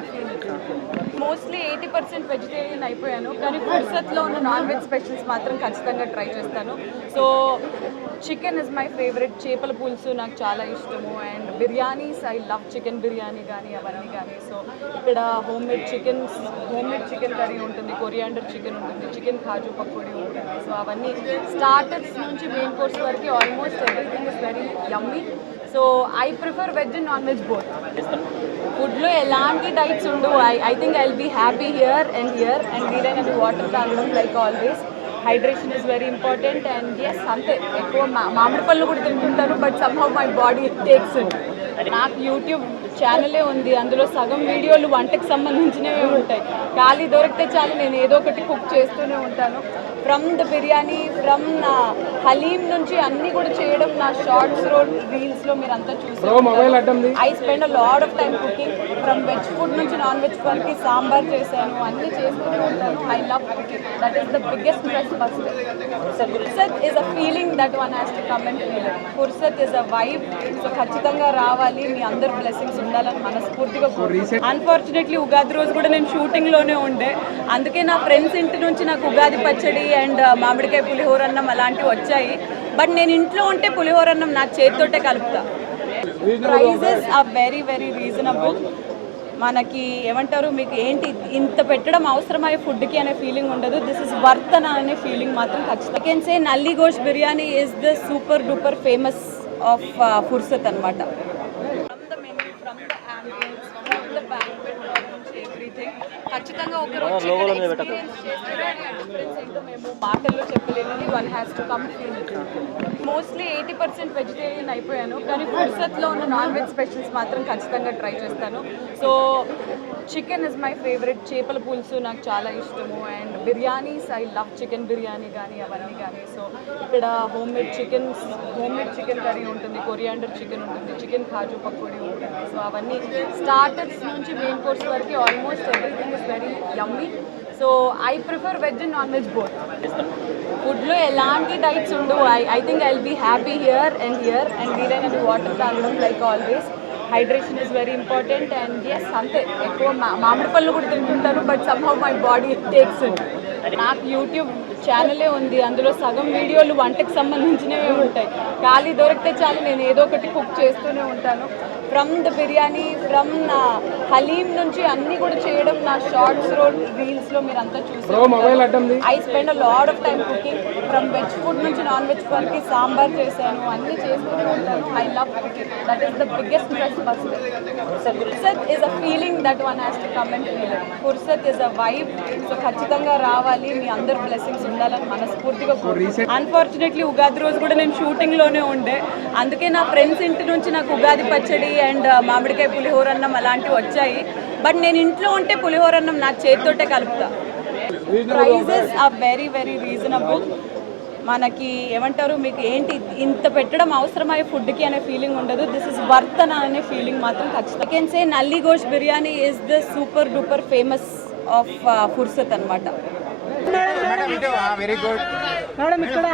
come feel it. Mostly 80% vegetarian అయిపోయాను, కానీ ఫుర్సత్లో ఉన్న నాన్ వెజ్ స్పెషల్స్ మాత్రం ఖచ్చితంగా ట్రై చేస్తాను. So chicken is my favourite, చేపల పులుసు నాకు చాలా ఇష్టము, and biryanis I love chicken biryani కానీ అవన్నీ కానీ. సో ఇక్కడ హోమ్ మేడ్ చికెన్ కర్రీ ఉంటుంది, కొరియాండర్ చికెన్ ఉంటుంది, చికెన్ కాజు పకోడీ ఉంటుంది. సో అవన్నీ స్టార్టర్స్ నుంచి మెయిన్ కోర్స్ వరకు almost everything is very yummy. So I prefer veg and non veg both. ఫుడ్లో ఎలాంటి డైట్స్ ఉండవు. I think I will be happy here and వీలైనది water తాగడం like always. Hydration is very important. And yes అంతే, ఎక్కువ మామిడి పళ్ళు కూడా తింటుంటారు, but somehow my body takes it. నాకు యూట్యూబ్ ఛానలే ఉంది, అందులో సగం వీడియోలు వంటకు సంబంధించినవే ఉంటాయి. ఖాళీ దొరికితే చాలు నేను ఏదో ఒకటి కుక్ చేస్తూనే ఉంటాను. From the biryani, from haleem నుంచి అన్నీ కూడా చేయడం నా షార్ట్స్ రీల్స్లో మీరు అంతా చూసారు. I spend a lot of time cooking. From veg food నుంచి నాన్ వెజ్ వరకు సాంబార్ చేశాను, అన్నీ చేస్తూనే ఉంటాను. I love cooking. That is the biggest plus first. Fursat is a feeling that one has to come and feel it. Fursat is a vibe. So ఖచ్చితంగా రావాలి, మీ అందరు blessings ఉండాలని మనస్ఫూర్తిగా కోరుకుంటున్నాను. అన్ఫార్చునేట్లీ ఉగాది రోజు కూడా నేను షూటింగ్లోనే ఉండే, అందుకే నా ఫ్రెండ్స్ ఇంటి నుంచి నాకు ఉగాది పచ్చడి అండ్ మామిడికాయ పులిహోర అన్నం అలాంటివి వచ్చాయి. బట్ నేను ఇంట్లో ఉంటే పులిహోర అన్నం నా చేతితోటే కలుపుతా. Prices are very very reasonable. మనకి ఏమంటారు, మీకు ఏంటి ఇంత పెట్టడం అవసరమయ్యే ఫుడ్కి అనే ఫీలింగ్ ఉండదు. దిస్ ఇస్ వర్త్ అనే ఫీలింగ్ మాత్రం ఖచ్చితంగా. I can say nalli gosht biryani is the super duper famous of Fursat అనమాట. ఖచ్చితంగా ఒకరోజు ఎక్స్పీరియన్స్ చేస్తేనే డిఫరెన్స్ ఏంటో మేము మాటల్లో చెప్పలేనిది. One has to come feel it. Mostly 80% vegetarian అయిపోయాను, కానీ ఫుర్సత్లో ఉన్న నాన్ వెజ్ స్పెషల్స్ మాత్రం ఖచ్చితంగా ట్రై చేస్తాను. So chicken is my favourite, చేపల పులుసు నాకు చాలా ఇష్టము, and biryanis I love chicken biryani కానీ అవన్నీ కానీ. సో ఇక్కడ హోమ్ మేడ్ చికెన్ కర్రీ ఉంటుంది, కొరియాండర్ చికెన్ ఉంటుంది, చికెన్ కాజు పకోడీ ఉంటుంది. సో అవన్నీ స్టార్టర్స్ నుంచి మెయిన్ కోర్స్ వరకు almost everything is very yummy. So I prefer veg and non veg both. ఫుడ్లో ఎలాంటి డైట్స్ ఉండవు. I think I will be happy here and వీలైనది water తాగడం like always. Hydration is very important. And yes అంతే, ఎక్కువ మామిడి పళ్ళు కూడా తింటుంటారు, but somehow my body takes it. నాకు యూట్యూబ్ ఛానలే ఉంది, అందులో సగం వీడియోలు వంటకు సంబంధించినవే ఉంటాయి. ఖాళీ దొరికితే చాలు నేను ఏదో ఒకటి కుక్ చేస్తూనే ఉంటాను. From the biryani, from haleem నుంచి అన్నీ కూడా చేయడం నా షార్ట్స్ రీల్స్లో మీరు అంతా చూసారు. I spend a lot of time cooking. From veg food నుంచి నాన్ వెజ్ వరకు సాంబార్ చేశాను, అన్నీ చేస్తూనే ఉంటాను. I love cooking. That is the biggest plus first. Fursat is a feeling that one has to come and feel it. Fursat is a vibe. So ఖచ్చితంగా రావాలి, మీ అందరు blessings ఉండాలని మనస్ఫూర్తిగా కోరుకుంటున్నాను. అన్ఫార్చునేట్లీ ఉగాది రోజు కూడా నేను షూటింగ్లోనే ఉండే, అందుకే నా ఫ్రెండ్స్ ఇంటి నుంచి నాకు ఉగాది పచ్చడి అండ్ మామిడికాయ పులిహోర అన్నం అలాంటివి వచ్చాయి. బట్ నేను ఇంట్లో ఉంటే పులిహోర అన్నం నా చేతితోటే కలుపుతా. Prices are very very reasonable. మనకి ఏమంటారు, మీకు ఏంటి ఇంత పెట్టడం అవసరమయ్యే ఫుడ్కి అనే ఫీలింగ్ ఉండదు. దిస్ ఇస్ వర్త్ అనే ఫీలింగ్ మాత్రం ఖచ్చితంగా. I can say nalli gosht biryani is the super duper famous of Fursat అనమాట. వెరీ గుడ్ మేడం ఇక్కడ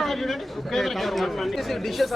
డిషెస్